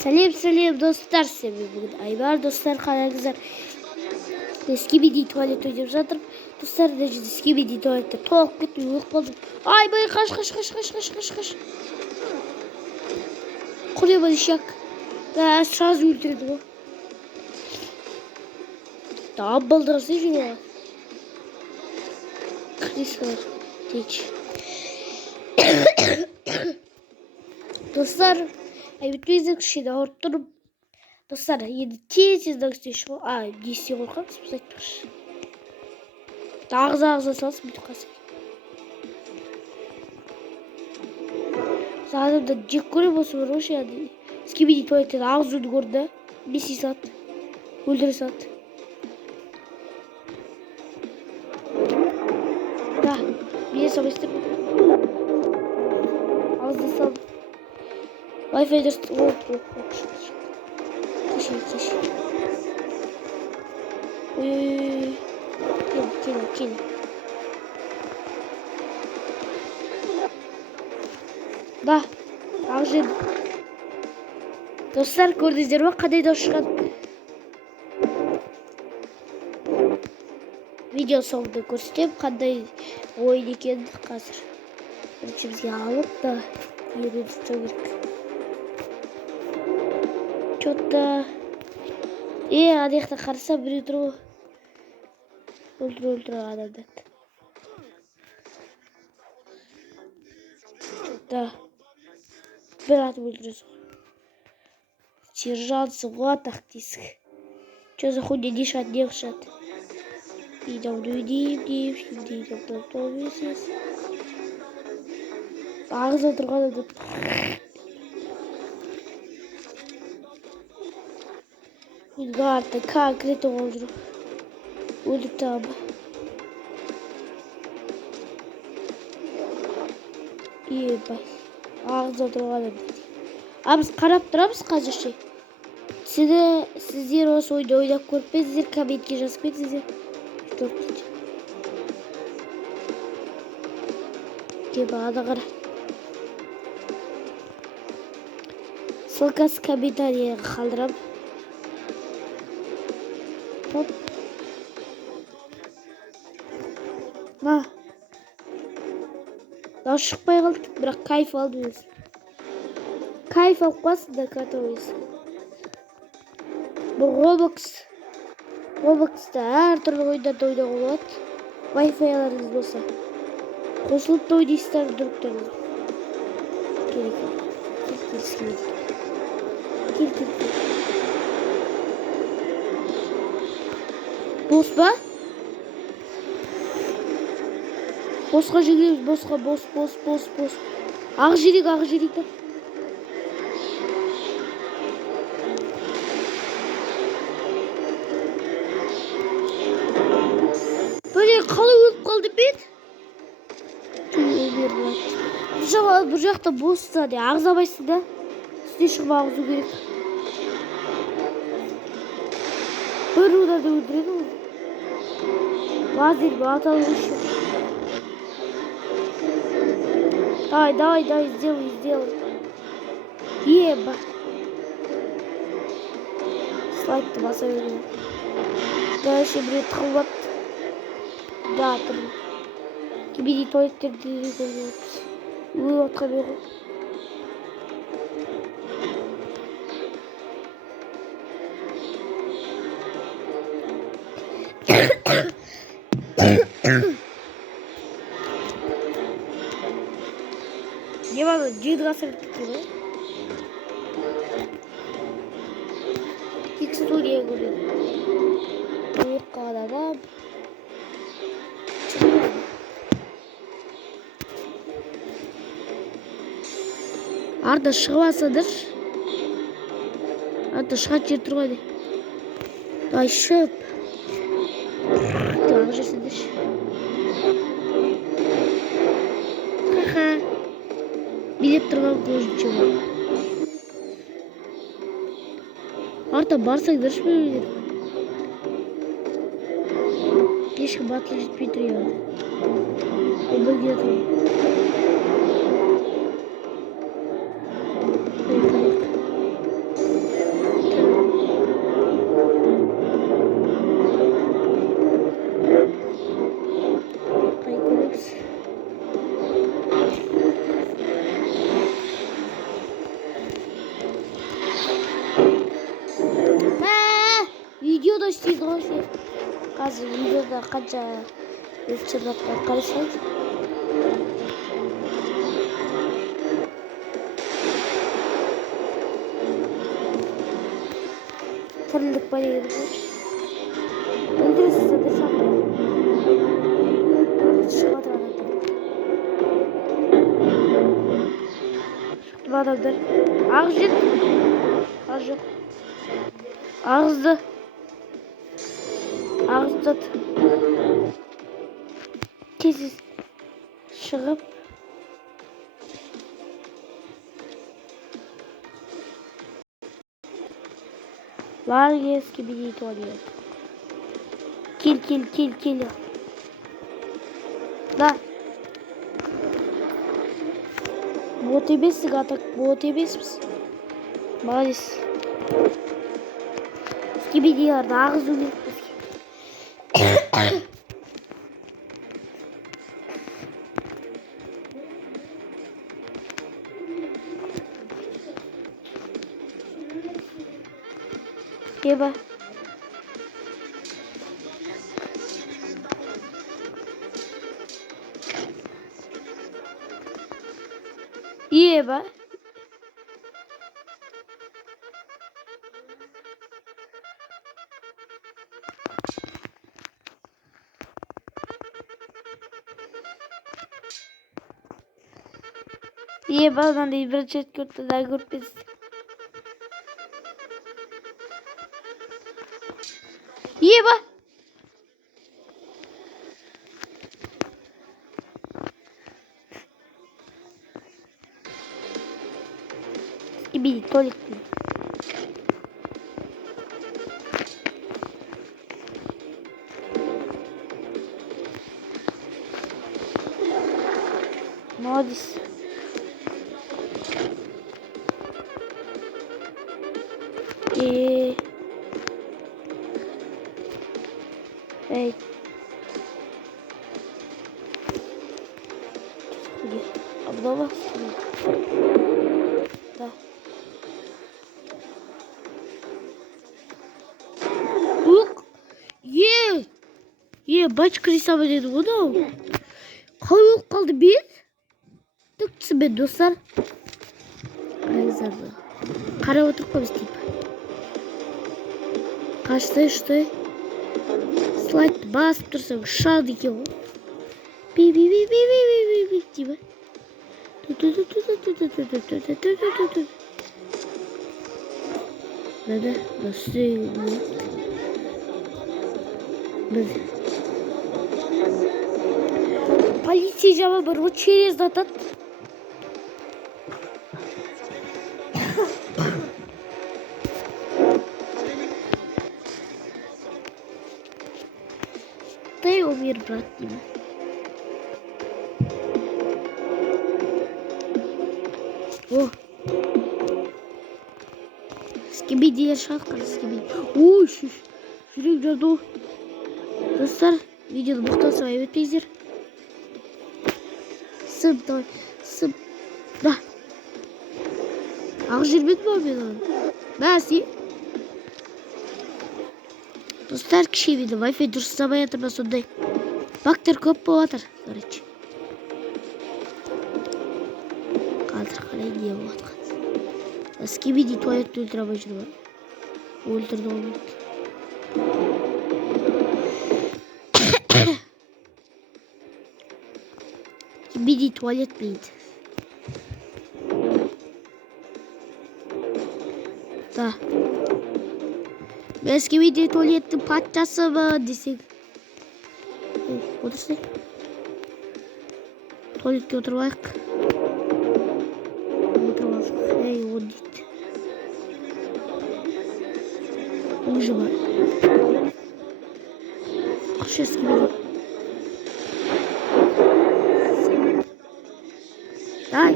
Сәлем достар, сіздермен бүгін Айбар достар, қараңыздар. Скибиди туалет өйдеп жатыр. Достар, скибиди туалетте толып кетіп ұйық болдым. Айбай, қаш. Құле болышак. Да, сразу өлтіреді ғой. Да, балдырасы жүре. Крисалар, теч. Достар, Айбетлізік шеді ауырып тұрып. Достар, енді тез дағыстайшы ғой. Десте қорқамыз, біз айтпақшы. Ағыза салсын, бүйтіп қасып. Адамда жек көріп осы бір ошы яды. Скибиди туалеттен ағызуды көрді. Бесі сат. Өлдірі сат. Да, бе сабайстыр. Ағызды сал. Wi-Fi дұрсты. Кеші. Ой. Кел. Да, ақ жер. Достар, көрдіңіздер ме? Қандай дауыс шыққан? Видео соңында көрсетем, қандай ойын екен қазір. Біріншімізге алып да үйреніп тұру керек. Чотта. Анаяқта қараса біреу тұр ғой. Өлтір адамды. Да. Бір атым өлтіресің. Сержантсың ғой, тақтисің. Че за хуйня дешат, не қышат? Идем. Ағыз отырған адам. Артта конкретно болып жүр. Өліп тағы. Ебай. Ағыз отырған адам. Біз қарап тұрамыз қазірше. Сіздер осы ойды ойнап көріп сіздер комментке жазып кетсіздер. Кеп ағада қара. Ссылкасы комментарияға қалдырам. Топ. На. Дауыс шықпай қалды, бірақ кайф алды өзі. Кайф алып қасың да катауыз. Бұл Roblox'та әр түрлі ойындарды ойнауға болады. Wi-Fi-ларыңыз болса. Қосылып та ойнайсыздар дүріктеріңіз. Кел. Бос ба? Босқа жүгіреміз, бос. Ақ жерек та. Böyle қалай өліп қалды бет? Бұл жақта босса де ағызабайсың да. Үстіне шығып ағызу керек. Бір ударды өлтіреді ол. Лазер бұл аталы үшін. Давай, сделай. Еба. Слайдты баса берем. Да, еще бред қылбат. Да, тұрым. Кебеде туалеттерді көрген. Отқа бері. Не var cıdga sırtıklı. Teksturiye görüyor. Büyük kadada. Arda шығывасыдыр. Arda шығат жер тұрғайды. Дай шөп. Дағы жерсідір. Билеп тұрған көзінше бар. Арта барсаң дұрыс бөлмедер. Ешкі батыл жетпей тұр еді. Ол бөлге тұр. да қанша өлшеп жатқанын қарасаңыз. Тірлік па деген ғой. Өндірісі де шақырды. Шығып жатыр адамдар. Шықты адамдар. Ағыз жет. Ағыз жоқ. Ағызды. Ағызды. Тез шығып. Ларге скибиди туалет. Кел. Да. Бот емессің, атак бот емеспіз. Молодец. Скибидиларды ағызу керек бізге. Еба. Еба. Еба, мынандай бірінші рет көрді, да көрпесіз. Еба. Скибиди туалет. Молодец. Эй. Обнова. Да. Ук. Бачка рисовать еді ғой ау. Қай болып қалды бет? Түксі бет достар. Қарап отырып қоймыз типа. Қаштай үштай. Слайдты басып тұрсам шады екен ғой. Би типа. Да, полиция жаба бір через атады. Ты умер, брат, Дима. О. Скибиди шахка, скибиди. Ой, жүрек жарду. Достар, видеоны бұқтан сұрай өтпейіздер. Сым. Да. Ақ жүрмеді ма мен оны? Мәси. Достар, кішеведі. Wi-Fi дұрыстамай жатыр ма сондай. Бактер көп болып жатыр. Короче. Қазір қалай не болып жатқан. Скибиди туалетті өлтіре алмай жүр ма? Өлтірді ол. Скибиди туалет бейді. Да. Мен скибиди туалеттің патшасы ба десең. Отырсың. Туалетке отырмайық. Эй, он дейді. Ұжымай. Қышы скибиди. Дай.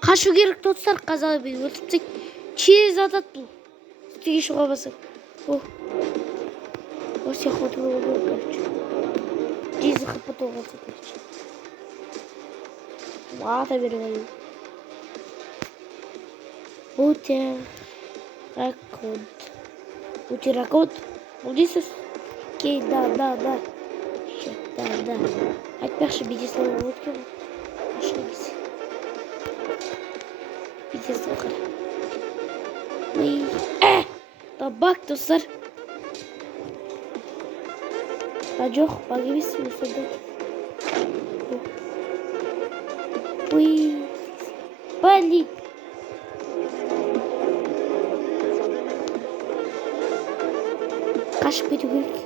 Қашу керек достар, қазалы бей өтіпсек через атады бұл. Үстеге шыға басып. О, всех вот его короче. Здесь захопотал, короче. Ладно, берем. Утеракот. Молодец. Окей, да. Да. Айтпақшы бедеслава өткен. Ошибись. Бедеслава. Табак достар. Жоқ, баг емес осында. Блин. Қашып кету керек.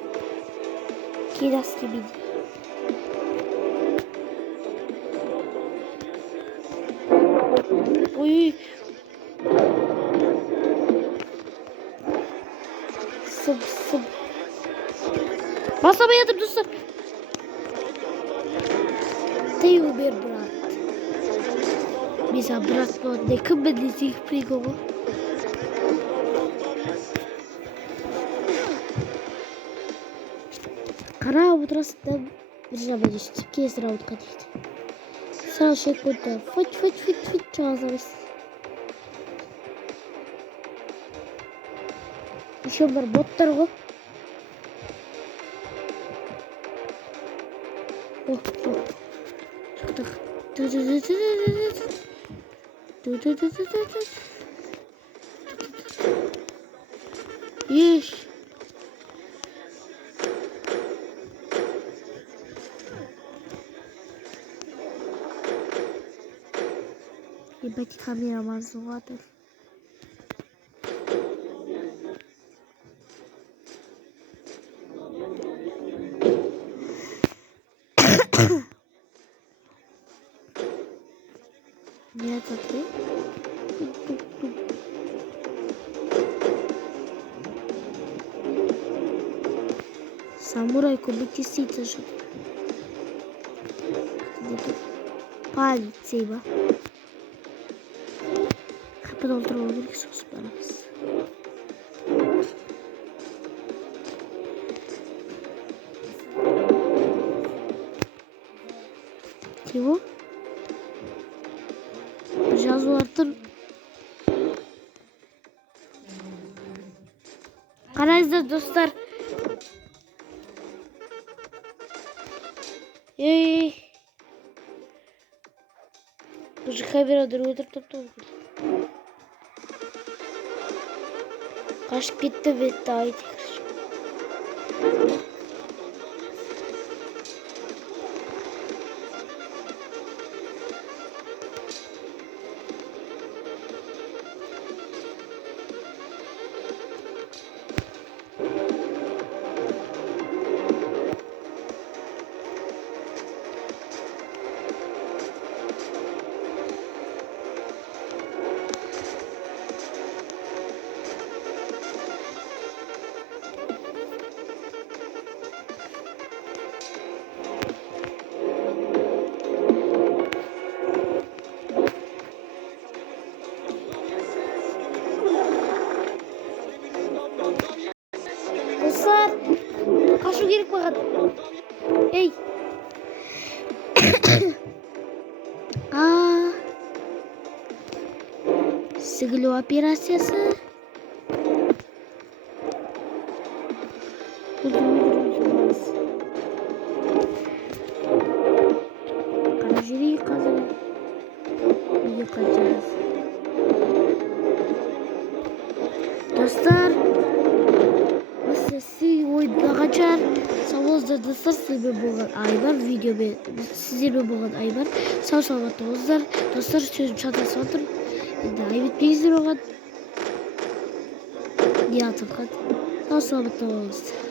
Кедасты бейді. Сып. Басамай ятып, достар. Ты умер, брат. Mesela брат болады. Не кім білдесек приколы. Қарап отырасың да бір жаба дешті. Кез раутқа дейді. Сразу шек көтті. Фыт жағазамыз. Еще бір боттар ғой. Шықтық. Еш. Ебать, камера мазуатов. Нет, ты? Самурай кубитисица же. Палец, ба. Потом трогали Иисус Барас. Чего? Жазулардың қараңыздар достар. Уже камерадан өтіріп қашып кетті бетті айтып. Қашу керек маған. Ей. Сігілу операциясы. Қара жүрейік қазір. Үйге қайтамыз. Достар, ойындағанша сауыздар достар, сіздермен болған Айбар видеомен, сіздермен болған Айбар. Сау саламатта болыңыздар. Достар, сөзім шатасып отыр. Енді айбетпеңіздер оған. Не атырған. Сау саламатта болыңыздар.